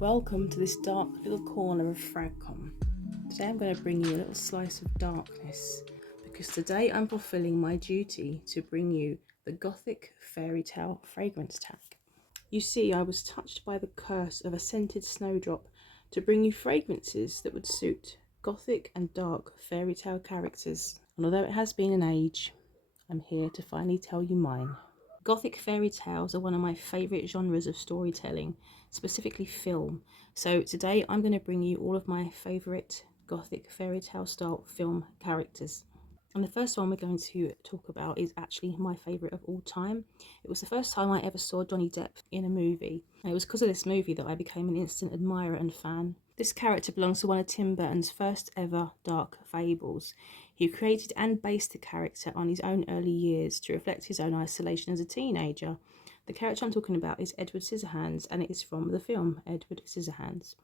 Welcome to this dark little corner of Fragcom. Today I'm going to bring you a little slice of darkness because today I'm fulfilling my duty to bring you the Gothic Fairytale fragrance tag. You see, I was touched by the curse of a scented snowdrop to bring you fragrances that would suit Gothic and dark fairytale characters. And although it has been an age, I'm here to finally tell you mine. Gothic fairy tales are one of my favourite genres of storytelling, specifically film. So today I'm going to bring you all of my favourite Gothic fairy tale style film characters. And the first one we're going to talk about is actually my favourite of all time. It was the first time I ever saw Johnny Depp in a movie. And it was because of this movie that I became an instant admirer and fan. This character belongs to one of Tim Burton's first ever dark fables. He created and based the character on his own early years to reflect his own isolation as a teenager. The character I'm talking about is Edward Scissorhands, and it is from the film Edward Scissorhands.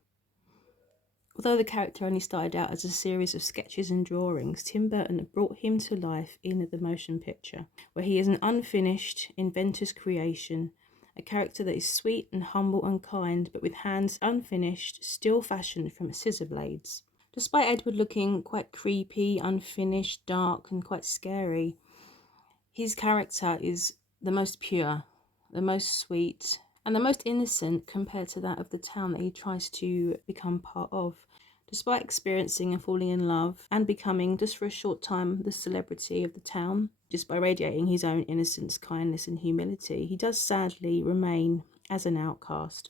Although the character only started out as a series of sketches and drawings, Tim Burton brought him to life in the motion picture, where he is an unfinished, inventor's creation, a character that is sweet and humble and kind, but with hands unfinished, still fashioned from scissor blades. Despite Edward looking quite creepy, unfinished, dark and quite scary, his character is the most pure, the most sweet, and the most innocent compared to that of the town that he tries to become part of. Despite experiencing and falling in love and becoming, just for a short time, the celebrity of the town, just by radiating his own innocence, kindness and humility, he does sadly remain as an outcast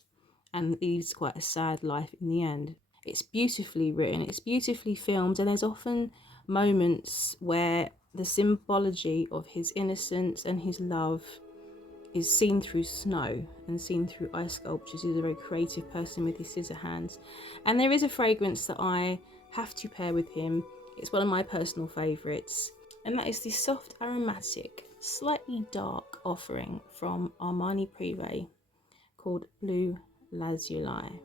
and leads quite a sad life in the end. It's beautifully written, it's beautifully filmed, and there's often moments where the symbology of his innocence and his love is seen through snow and seen through ice sculptures. He's a very creative person with his scissor hands. And there is a fragrance that I have to pair with him. It's one of my personal favourites, and that is this soft, aromatic, slightly dark offering from Armani Prive called Bleu Lazuli.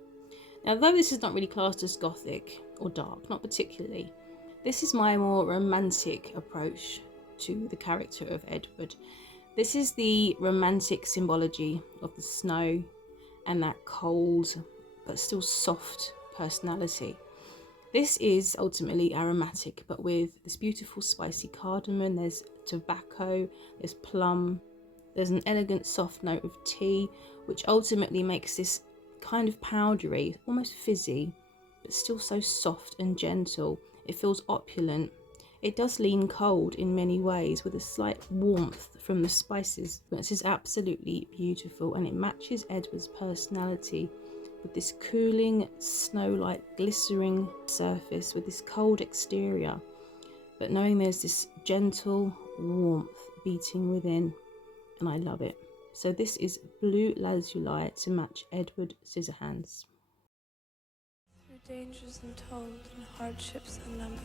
Now, though this is not really classed as Gothic or dark, not particularly, this is my more romantic approach to the character of Edward. This is the romantic symbology of the snow and that cold but still soft personality. This is ultimately aromatic, but with this beautiful spicy cardamom. There's tobacco, there's plum, there's an elegant soft note of tea, which ultimately makes this kind of powdery, almost fizzy, but still so soft and gentle. It feels opulent. It does lean cold in many ways, with a slight warmth from the spices. This is absolutely beautiful, and it matches Edward's personality with this cooling, snow-like, glistering surface with this cold exterior, but knowing there's this gentle warmth beating within, and I love it. So this is Bleu Lazuli to match Edward Scissorhands. Through dangers untold and hardships unnumbered,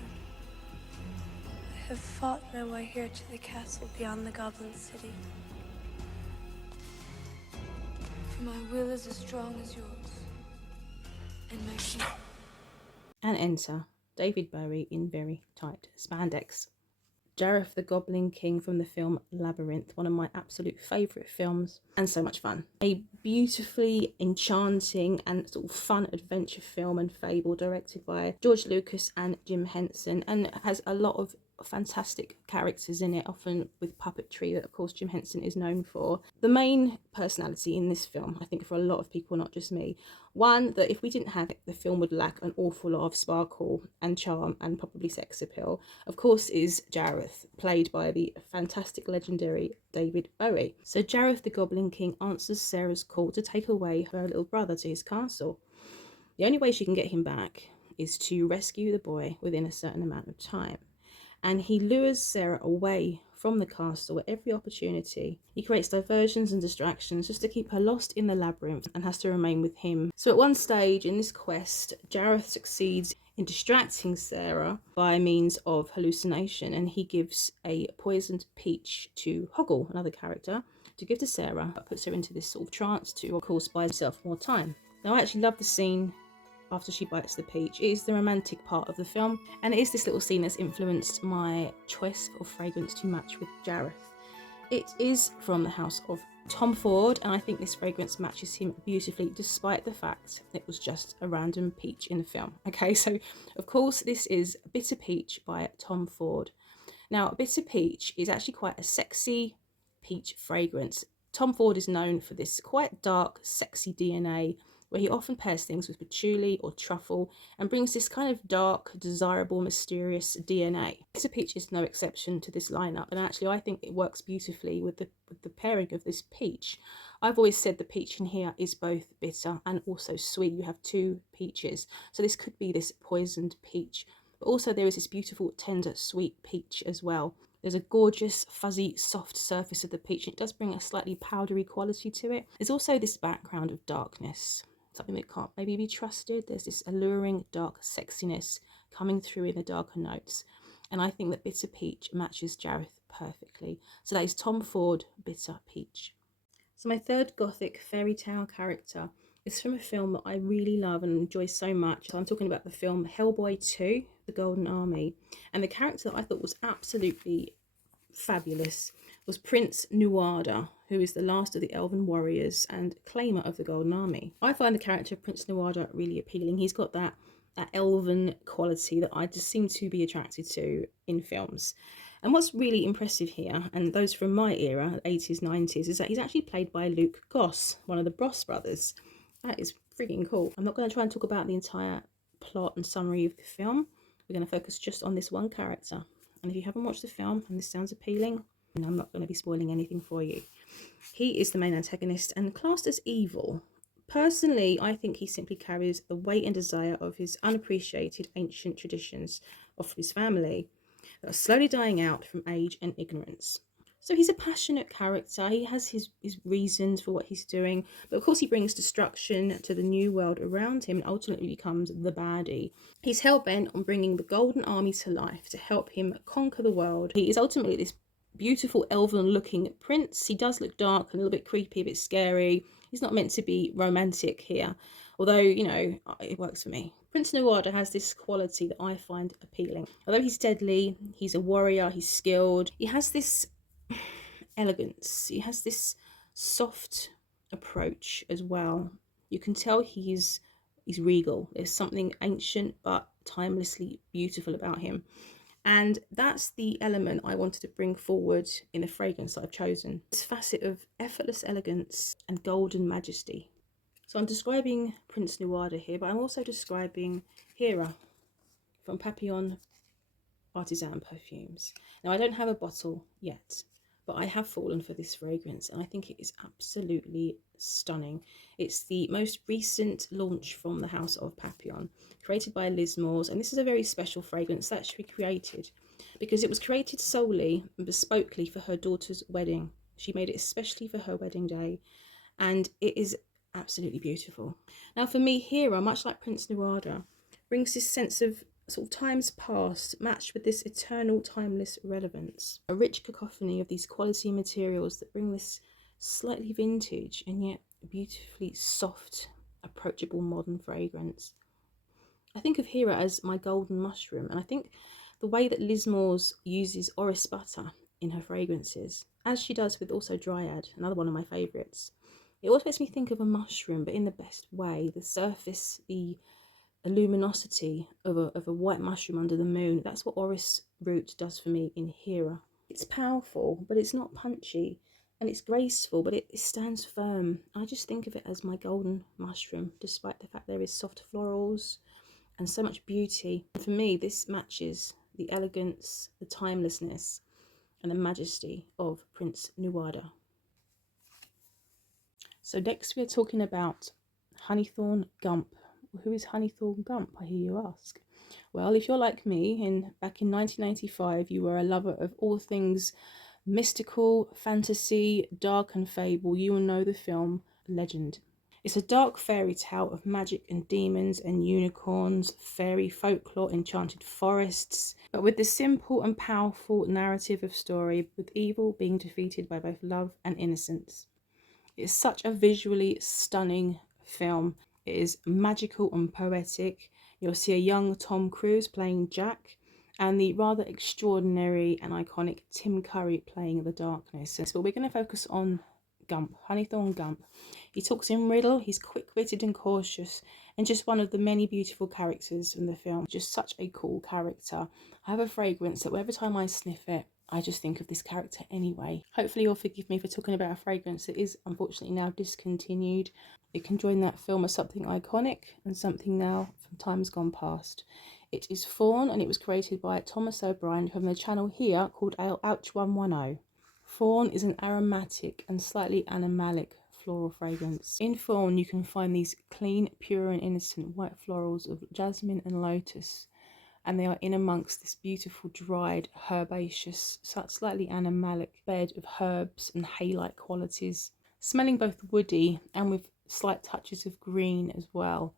I have fought my way here to the castle beyond the Goblin city. For my will is as strong as yours, and my Stop. And enter David Bowie in very tight spandex. Jareth the Goblin King from the film Labyrinth, one of my absolute favourite films, and so much fun. A beautifully enchanting and sort of fun adventure film and fable directed by George Lucas and Jim Henson, and has a lot of fantastic characters in it, often with puppetry that of course Jim Henson is known for. The main personality in this film, I think for a lot of people, not just me, one that if we didn't have it, the film would lack an awful lot of sparkle and charm and probably sex appeal, of course, is Jareth, played by the fantastic legendary David Bowie. So Jareth the Goblin King answers Sarah's call to take away her little brother to his castle. The only way she can get him back is to rescue the boy within a certain amount of time. And he lures Sarah away from the castle at every opportunity. He creates diversions and distractions just to keep her lost in the labyrinth and has to remain with him. So at one stage in this quest, Jareth succeeds in distracting Sarah by means of hallucination, and he gives a poisoned peach to Hoggle, another character, to give to Sarah, but puts her into this sort of trance to, of course, buy herself more time. Now, I actually love the scene after she bites the peach. It is the romantic part of the film, and it is this little scene that's influenced my choice of fragrance to match with Jareth. It is from the house of Tom Ford, and I think this fragrance matches him beautifully despite the fact it was just a random peach in the film. Okay, so of course this is Bitter Peach by Tom Ford. Now, Bitter Peach is actually quite a sexy peach fragrance. Tom Ford is known for this quite dark, sexy DNA, where he often pairs things with patchouli or truffle and brings this kind of dark, desirable, mysterious DNA. Bitter Peach is no exception to this lineup, and actually I think it works beautifully with the pairing of this peach. I've always said the peach in here is both bitter and also sweet. You have two peaches, so this could be this poisoned peach. But also there is this beautiful, tender, sweet peach as well. There's a gorgeous, fuzzy, soft surface of the peach. It does bring a slightly powdery quality to it. There's also this background of darkness, something that can't maybe be trusted. There's this alluring, dark sexiness coming through in the darker notes. And I think that Bitter Peach matches Jareth perfectly. So that is Tom Ford, Bitter Peach. So my third Gothic fairy tale character is from a film that I really love and enjoy so much. So I'm talking about the film Hellboy 2, The Golden Army. And the character that I thought was absolutely fabulous was Prince Nuada, who is the last of the elven warriors and claimer of the Golden Army. I find the character of Prince Nuada really appealing. He's got that elven quality that I just seem to be attracted to in films. And what's really impressive here, and those from my era, 80s, 90s, is that he's actually played by Luke Goss, one of the Bros brothers. That is freaking cool. I'm not going to try and talk about the entire plot and summary of the film. We're going to focus just on this one character. And if you haven't watched the film and this sounds appealing, then I'm not going to be spoiling anything for you. He is the main antagonist and classed as evil. Personally, I think he simply carries the weight and desire of his unappreciated ancient traditions of his family that are slowly dying out from age and ignorance. So he's a passionate character. He has his reasons for what he's doing, but of course he brings destruction to the new world around him and ultimately becomes the baddie. He's hell-bent on bringing the Golden Army to life to help him conquer the world. He is ultimately this beautiful elven-looking prince. He does look dark, a little bit creepy, a bit scary. He's not meant to be romantic here, although, you know, it works for me. Prince Nuada has this quality that I find appealing. Although he's deadly, he's a warrior, he's skilled, he has this elegance, he has this soft approach as well. You can tell he's regal. There's something ancient but timelessly beautiful about him. And that's the element I wanted to bring forward in the fragrance that I've chosen. This facet of effortless elegance and golden majesty. So I'm describing Prince Nuada here, but I'm also describing Hera from Papillon Artisan Perfumes. Now, I don't have a bottle yet, but I have fallen for this fragrance and I think it is absolutely stunning. It's the most recent launch from the house of Papillon, created by Liz Moores, and this is a very special fragrance that she created because it was created solely and bespokely for her daughter's wedding. She made it especially for her wedding day, and it is absolutely beautiful. Now for me, Hera, much like Prince Nuada, brings this sense of sort of times past matched with this eternal timeless relevance. A rich cacophony of these quality materials that bring this slightly vintage and yet beautifully soft, approachable modern fragrance. I think of Hera as my golden mushroom, and I think the way that Liz Moores uses orris butter in her fragrances, as she does with also Dryad, another one of my favourites, it always makes me think of a mushroom, but in the best way. The surface, the luminosity of a white mushroom under the moon. That's what orris root does for me in Hera. It's powerful, but it's not punchy, and it's graceful, but it stands firm. I just think of it as my golden mushroom, despite the fact there is soft florals and so much beauty. For me, this matches the elegance, the timelessness, and the majesty of Prince Nuada. So next we're talking about Honeythorne Gump. Who is Honeythorne Gump, I hear you ask? Well, if you're like me, back in 1995, you were a lover of all things mystical, fantasy, dark and fable, you will know the film Legend. It's a dark fairy tale of magic and demons and unicorns, fairy folklore, enchanted forests, but with the simple and powerful narrative of story, with evil being defeated by both love and innocence. It's such a visually stunning film. It is magical and poetic. You'll see a young Tom Cruise playing Jack and the rather extraordinary and iconic Tim Curry playing the darkness. But we're going to focus on Gump, Honeythorne Gump. He talks in riddle, he's quick-witted and cautious, and just one of the many beautiful characters in the film. Just such a cool character. I have a fragrance that every time I sniff it, I just think of this character anyway. Hopefully you'll forgive me for talking about a fragrance that is unfortunately now discontinued. It can join that film as something iconic and something now from times gone past. It is Faun, and it was created by Thomas O'Brien from the channel here called Ouch 110. Faun is an aromatic and slightly animalic floral fragrance. In Faun you can find these clean, pure and innocent white florals of jasmine and lotus, and they are in amongst this beautiful dried herbaceous, slightly animalic bed of herbs and hay-like qualities, smelling both woody and with slight touches of green as well.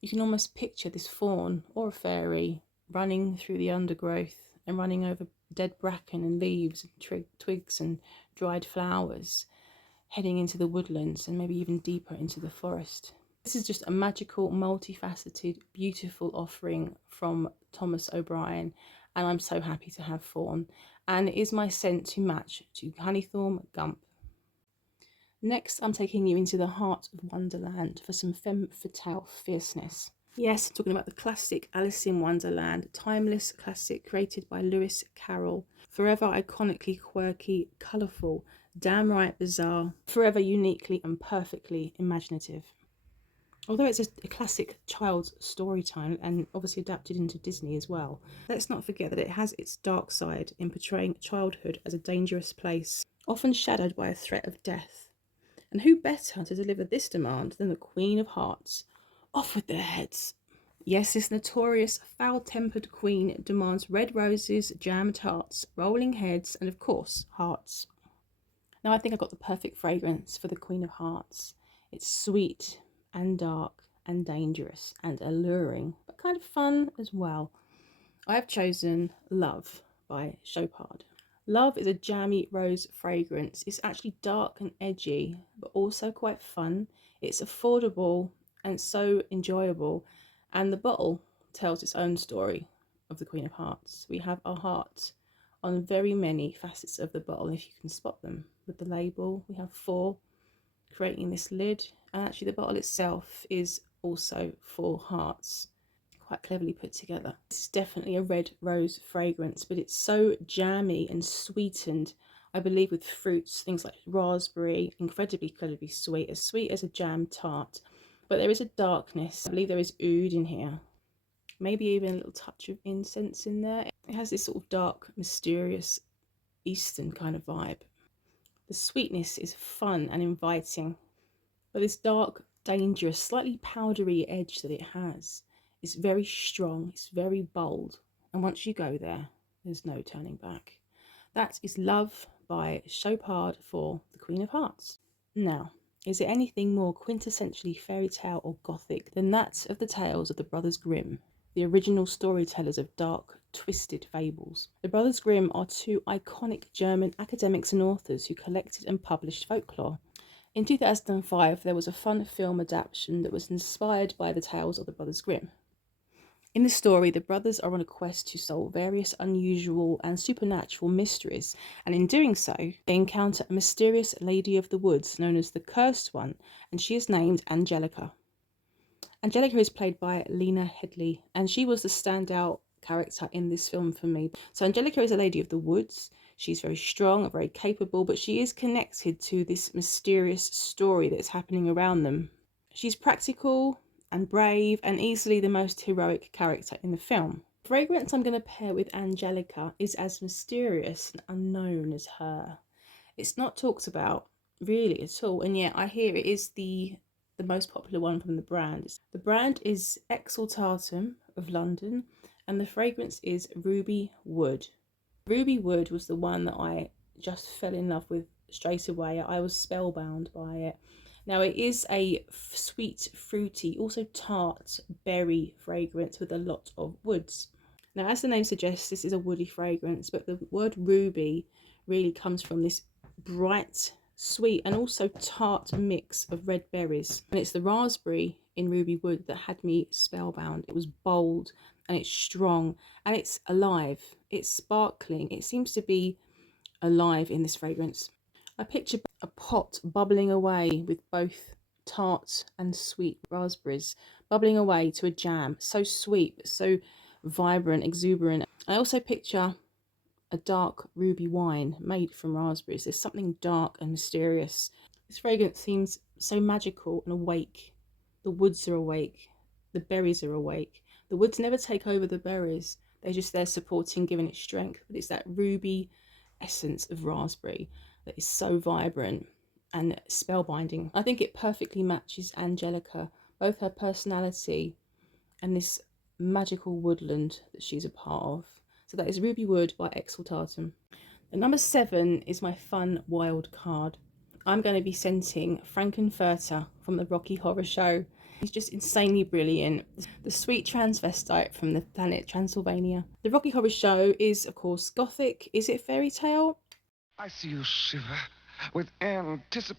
You can almost picture this faun or a fairy running through the undergrowth and running over dead bracken and leaves and twigs and dried flowers, heading into the woodlands and maybe even deeper into the forest. This is just a magical, multifaceted, beautiful offering from Thomas O'Brien, and I'm so happy to have Faun, and it is my scent to match to Honeythorne Gump. Next, I'm taking you into the heart of Wonderland for some femme fatale fierceness. Yes, I'm talking about the classic Alice in Wonderland, timeless classic created by Lewis Carroll. Forever iconically quirky, colourful, downright bizarre, forever uniquely and perfectly imaginative. Although it's a classic child's story time and obviously adapted into Disney as well, let's not forget that it has its dark side in portraying childhood as a dangerous place, often shadowed by a threat of death. And who better to deliver this demand than the Queen of Hearts? Off with their heads. Yes, this notorious foul-tempered queen demands red roses, jammed hearts, rolling heads, and of course, hearts. Now I think I've got the perfect fragrance for the Queen of Hearts. It's sweet and dark and dangerous and alluring, but kind of fun as well. I have chosen Love by Chopard. Love is a jammy rose fragrance. It's actually dark and edgy, but also quite fun. It's affordable and so enjoyable. And the bottle tells its own story of the Queen of Hearts. We have our heart on very many facets of the bottle, if you can spot them. With the label, we have 4 creating this lid. And actually the bottle itself is also 4 hearts. Quite cleverly put together. This is definitely a red rose fragrance, but it's so jammy and sweetened, I believe, with fruits, things like raspberry, incredibly sweet as a jam tart. But there is a darkness. I believe there is oud in here, maybe even a little touch of incense in there. It has this sort of dark, mysterious, Eastern kind of vibe. The sweetness is fun and inviting, but this dark, dangerous, slightly powdery edge that it has, it's very strong, it's very bold, and once you go there, there's no turning back. That is Love by Chopard for the Queen of Hearts. Now, is there anything more quintessentially fairy tale or gothic than that of the tales of the Brothers Grimm, the original storytellers of dark, twisted fables? The Brothers Grimm are 2 iconic German academics and authors who collected and published folklore. In 2005, there was a fun film adaptation that was inspired by the tales of the Brothers Grimm. In the story, the brothers are on a quest to solve various unusual and supernatural mysteries, and in doing so, they encounter a mysterious lady of the woods known as the Cursed One, and she is named Angelica. Angelica is played by Lena Headey, and she was the standout character in this film for me. So Angelica is a lady of the woods. She's very strong and very capable, but she is connected to this mysterious story that's happening around them. She's practical and brave and easily the most heroic character in the film. The fragrance I'm going to pair with Angelica is as mysterious and unknown as her. It's not talked about really at all, and yet I hear it is the most popular one from the brand. The brand is Exaltatum of London, and the fragrance is Ruby Wood. Ruby Wood was the one that I just fell in love with straight away. I was spellbound by it. Now it is a sweet, fruity, also tart berry fragrance with a lot of woods. Now as the name suggests, this is a woody fragrance, but the word ruby really comes from this bright, sweet and also tart mix of red berries. And it's the raspberry in Ruby Wood that had me spellbound. It was bold and it's strong and it's alive. It's sparkling. It seems to be alive in this fragrance. I picture a pot bubbling away with both tart and sweet raspberries, bubbling away to a jam, so sweet, but so vibrant, exuberant. I also picture a dark ruby wine made from raspberries. There's something dark and mysterious. This fragrance seems so magical and awake. The woods are awake. The berries are awake. The woods never take over the berries. They're just there supporting, giving it strength. But it's that ruby essence of raspberry that is so vibrant and spellbinding. I think it perfectly matches Angelica, both her personality and this magical woodland that she's a part of. So that is Ruby Wood by Exaltatum. The number 7 is my fun wild card. I'm going to be scenting Frank-N-Furter from the Rocky Horror Show. He's just insanely brilliant. The sweet transvestite from the planet Transylvania. The Rocky Horror Show is, of course, Gothic. Is it Fairytale? I see you shiver with anticipation.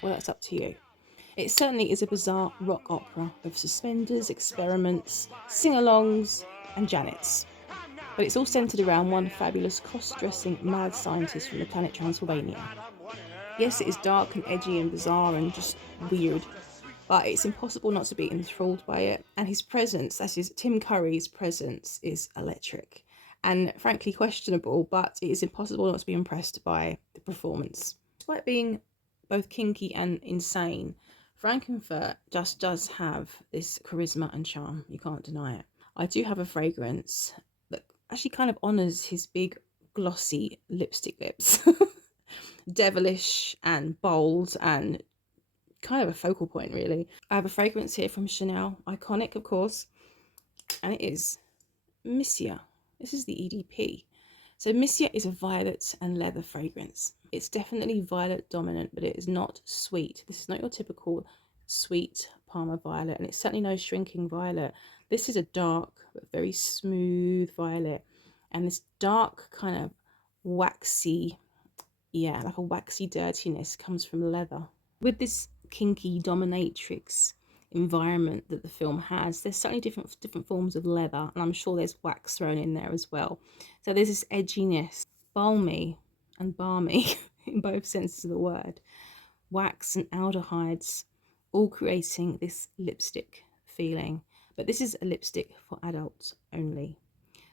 Well, that's up to you. It certainly is a bizarre rock opera of suspenders, experiments, sing-alongs and Janets. But it's all centred around one fabulous cross-dressing mad scientist from the planet Transylvania. Yes, it is dark and edgy and bizarre and just weird, but it's impossible not to be enthralled by it. And his presence, that is Tim Curry's presence, is electric and frankly questionable, but it is impossible not to be impressed by the performance. Despite being both kinky and insane, Frank-N-Furter just does have this charisma and charm. You can't deny it. I do have a fragrance that actually kind of honours his big glossy lipstick lips. Devilish and bold and kind of a focal point, really. I have a fragrance here from Chanel, iconic of course, and it is Misia. This is the EDP. So Misia is a violet and leather fragrance. It's definitely violet dominant, but it is not sweet. This is not your typical sweet Parma violet, and it's certainly no shrinking violet. This is a dark but very smooth violet, and this dark kind of waxy, yeah, like a waxy dirtiness comes from leather. With this kinky dominatrix environment that the film has, there's certainly different forms of leather, and I'm sure there's wax thrown in there as well. So there's this edginess, balmy and balmy in both senses of the word, wax and aldehydes, all creating this lipstick feeling. But this is a lipstick for adults only.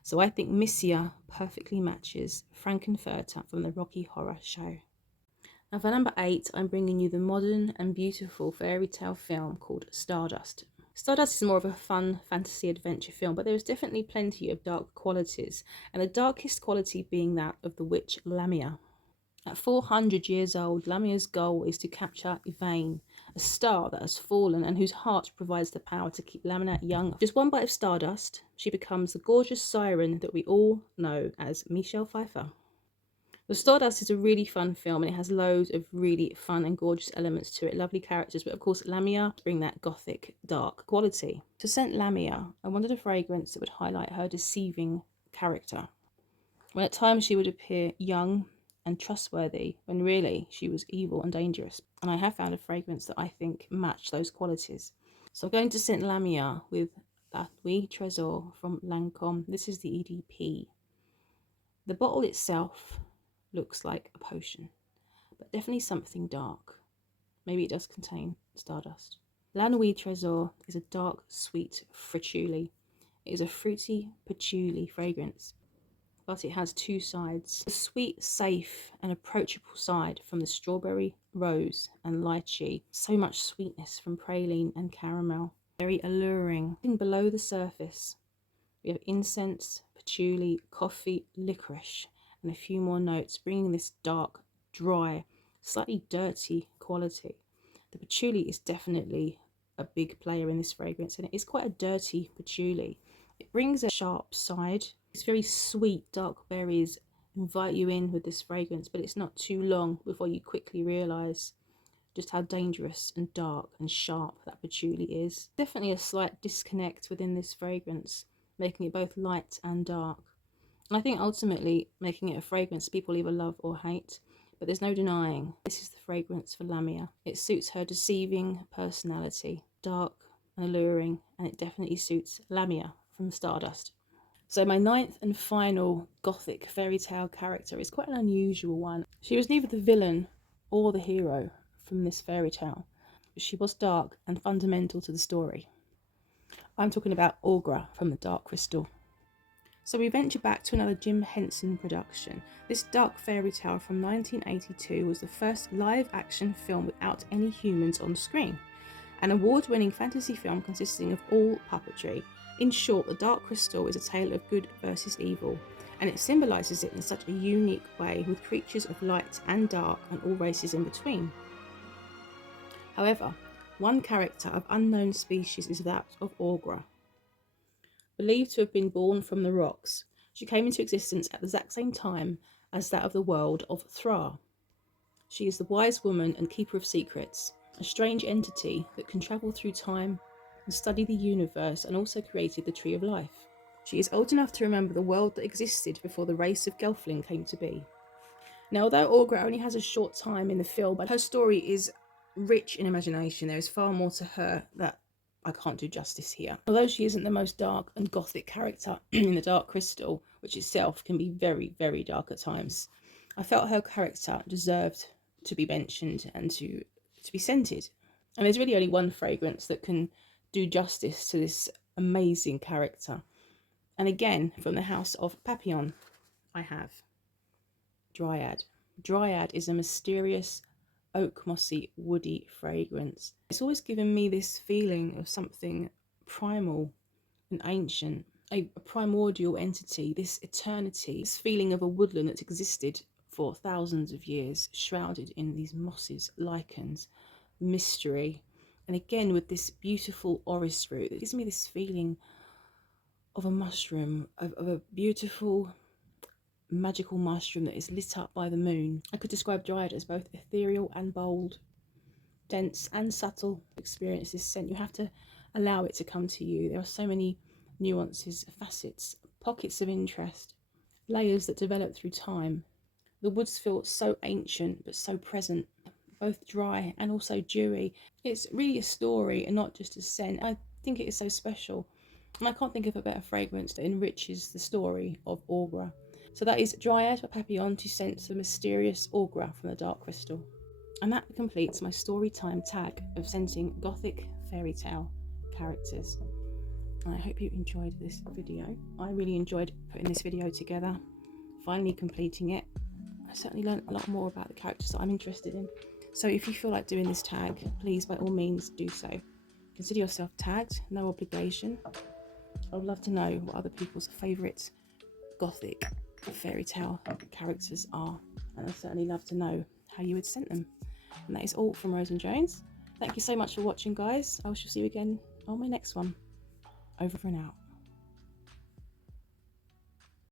So I think Misia perfectly matches Frank-N-Furter from the Rocky Horror Show. Now for number 8, I'm bringing you the modern and beautiful fairy tale film called Stardust. Stardust is more of a fun fantasy adventure film, but there is definitely plenty of dark qualities, and the darkest quality being that of the witch Lamia. At 400 years old, Lamia's goal is to capture Yvain, a star that has fallen and whose heart provides the power to keep Lamia young. Just one bite of stardust, she becomes the gorgeous siren that we all know as Michelle Pfeiffer. The Stardust is a really fun film, and it has loads of really fun and gorgeous elements to it, lovely characters, but of course Lamia bring that gothic dark quality. To scent Lamia, I wanted a fragrance that would highlight her deceiving character. When at times she would appear young and trustworthy, when really she was evil and dangerous. And I have found a fragrance that I think matched those qualities. So I'm going to scent Lamia with Nuit Tresor from Lancome. This is the EDP. The bottle itself looks like a potion, but definitely something dark. Maybe it does contain stardust. La Nuit Tresor is a dark, sweet frituli. It is a fruity patchouli fragrance, but it has two sides. A sweet, safe and approachable side from the strawberry, rose and lychee. So much sweetness from praline and caramel. Very alluring. Below the surface, we have incense, patchouli, coffee, licorice, and a few more notes, bringing this dark, dry, slightly dirty quality. The patchouli is definitely a big player in this fragrance, and it is quite a dirty patchouli. It brings a sharp side. It's very sweet, dark berries invite you in with this fragrance, but it's not too long before you quickly realise just how dangerous and dark and sharp that patchouli is. Definitely a slight disconnect within this fragrance, making it both light and dark. And I think ultimately making it a fragrance people either love or hate, but there's no denying this is the fragrance for Lamia. It suits her deceiving personality, dark and alluring, and it definitely suits Lamia from Stardust. So my ninth and final Gothic fairy tale character is quite an unusual one. She was neither the villain or the hero from this fairy tale, but she was dark and fundamental to the story. I'm talking about Aughra from the Dark Crystal. So we venture back to another Jim Henson production. This dark fairy tale from 1982 was the first live-action film without any humans on screen. An award-winning fantasy film consisting of all puppetry. In short, The Dark Crystal is a tale of good versus evil, and it symbolises it in such a unique way, with creatures of light and dark and all races in between. However, one character of unknown species is that of Aughra. Believed to have been born from the rocks, she came into existence at the exact same time as that of the world of Thra. She is the wise woman and keeper of secrets, a strange entity that can travel through time and study the universe, and also created the Tree of Life. She is old enough to remember the world that existed before the race of Gelfling came to be. Now, although Aughra only has a short time in the film, her story is rich in imagination. There is far more to her that I can't do justice here. Although she isn't the most dark and gothic character in the Dark Crystal, which itself can be very, very dark at times, I felt her character deserved to be mentioned and to be scented. And there's really only one fragrance that can do justice to this amazing character. And again, from the house of Papillon, I have Dryad. Dryad is a mysterious, oak mossy, woody fragrance. It's always given me this feeling of something primal and ancient, a primordial entity, this eternity, this feeling of a woodland that existed for thousands of years, shrouded in these mosses, lichens, mystery. And again, with this beautiful orris root, it gives me this feeling of a mushroom, of a beautiful magical mushroom that is lit up by the moon. I could describe Dryad as both ethereal and bold, dense and subtle. Experience this scent, you have to allow it to come to you. There are so many nuances, facets, pockets of interest, layers that develop through time. The woods feel so ancient but so present, both dry and also dewy. It's really a story and not just a scent. I think it is so special, and I can't think of a better fragrance that enriches the story of Aughra. So that is Dryad by Papillon to scent the mysterious Aughra from the Dark Crystal. And that completes my story time tag of scenting Gothic fairy tale characters. I hope you enjoyed this video. I really enjoyed putting this video together, finally completing it. I certainly learned a lot more about the characters that I'm interested in. So if you feel like doing this tag, please by all means do so. Consider yourself tagged, no obligation. I would love to know what other people's favourite Gothic fairy tale characters are, and I'd certainly love to know how you would scent them. And that is all from Rose and Jones. Thank you so much for watching, guys. I shall see you again on my next one. Over and out.